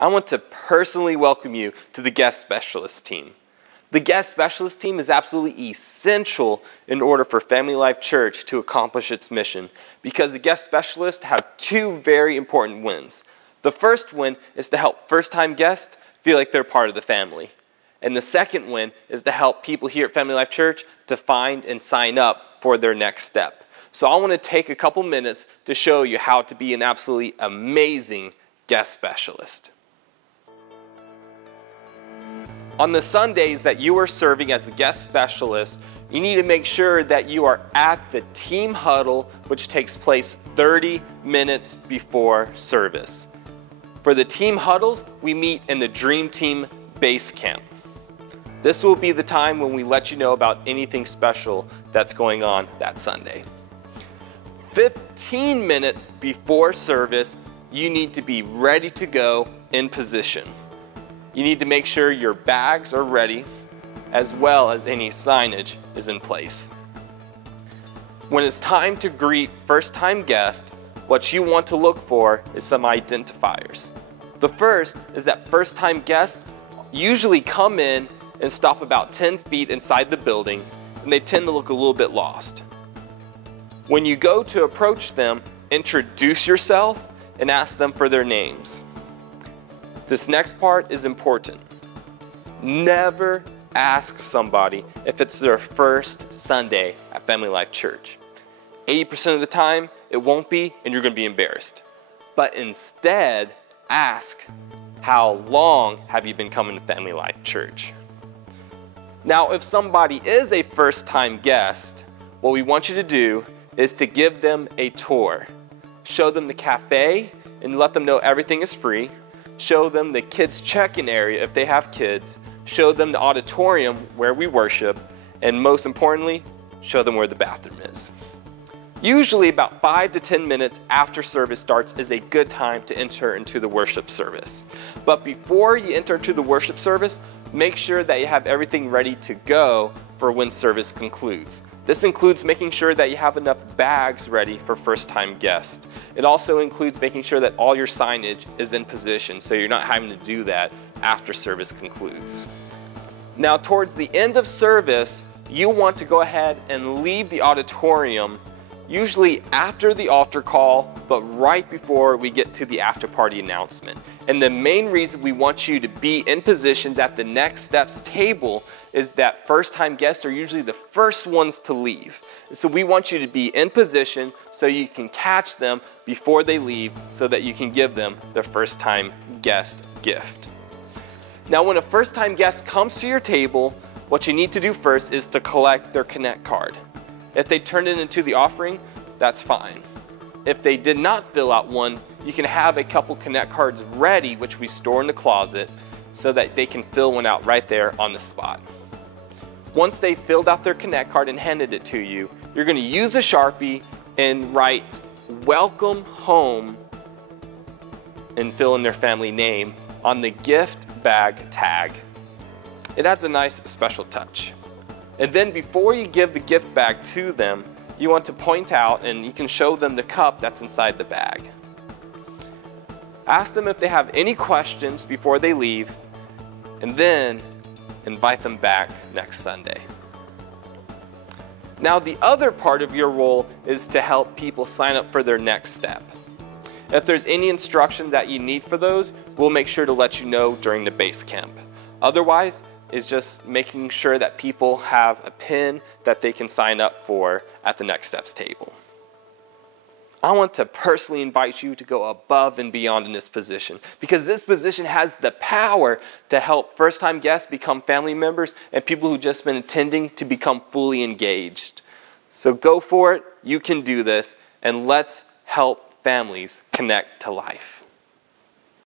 I want to personally welcome you to the guest specialist team. The guest specialist team is absolutely essential in order for Family Life Church to accomplish its mission, because the guest specialists have two very important wins. The first win is to help first-time guests feel like they're part of the family. And the second win is to help people here at Family Life Church to find and sign up for their next step. So I want to take a couple minutes to show you how to be an absolutely amazing guest specialist. On the Sundays that you are serving as a guest specialist, you need to make sure that you are at the team huddle, which takes place 30 minutes before service. For the team huddles, we meet in the Dream Team Base Camp. This will be the time when we let you know about anything special that's going on that Sunday. 15 minutes before service, you need to be ready to go in position. You need to make sure your bags are ready, as well as any signage is in place. When it's time to greet first-time guests, what you want to look for is some identifiers. The first is that first-time guests usually come in and stop about 10 feet inside the building, and they tend to look a little bit lost. When you go to approach them, introduce yourself and ask them for their names. This next part is important. Never ask somebody if it's their first Sunday at Family Life Church. 80% of the time, it won't be, and you're going to be embarrassed. But instead, ask, how long have you been coming to Family Life Church? Now, if somebody is a first-time guest, what we want you to do is to give them a tour. Show them the cafe and let them know everything is free. Show them the kids' check-in area if they have kids. Show them the auditorium where we worship. And most importantly, show them where the bathroom is. Usually about 5 to 10 minutes after service starts is a good time to enter into the worship service. But before you enter into the worship service, make sure that you have everything ready to go for when service concludes. This includes making sure that you have enough bags ready for first-time guests. It also includes making sure that all your signage is in position, so you're not having to do that after service concludes. Now, towards the end of service, you want to go ahead and leave the auditorium, usually after the altar call, but right before we get to the after-party announcement. And the main reason we want you to be in positions at the Next Steps table is that first-time guests are usually the first ones to leave. So we want you to be in position so you can catch them before they leave, so that you can give them their first-time guest gift. Now, when a first-time guest comes to your table, what you need to do first is to collect their Connect card. If they turned it into the offering, that's fine. If they did not fill out one, you can have a couple Connect cards ready, which we store in the closet, so that they can fill one out right there on the spot. Once they filled out their Connect card and handed it to you, you're going to use a Sharpie and write "Welcome Home" and fill in their family name on the gift bag tag. It adds a nice special touch. And then before you give the gift bag to them, you want to point out, and you can show them the cup that's inside the bag. Ask them if they have any questions before they leave, and then invite them back next Sunday. Now, the other part of your role is to help people sign up for their next step. If there's any instruction that you need for those, we'll make sure to let you know during the base camp. Otherwise, it's just making sure that people have a pin that they can sign up for at the Next Steps table. I want to personally invite you to go above and beyond in this position, because this position has the power to help first-time guests become family members and people who've just been attending to become fully engaged. So go for it, you can do this, and let's help families connect to life.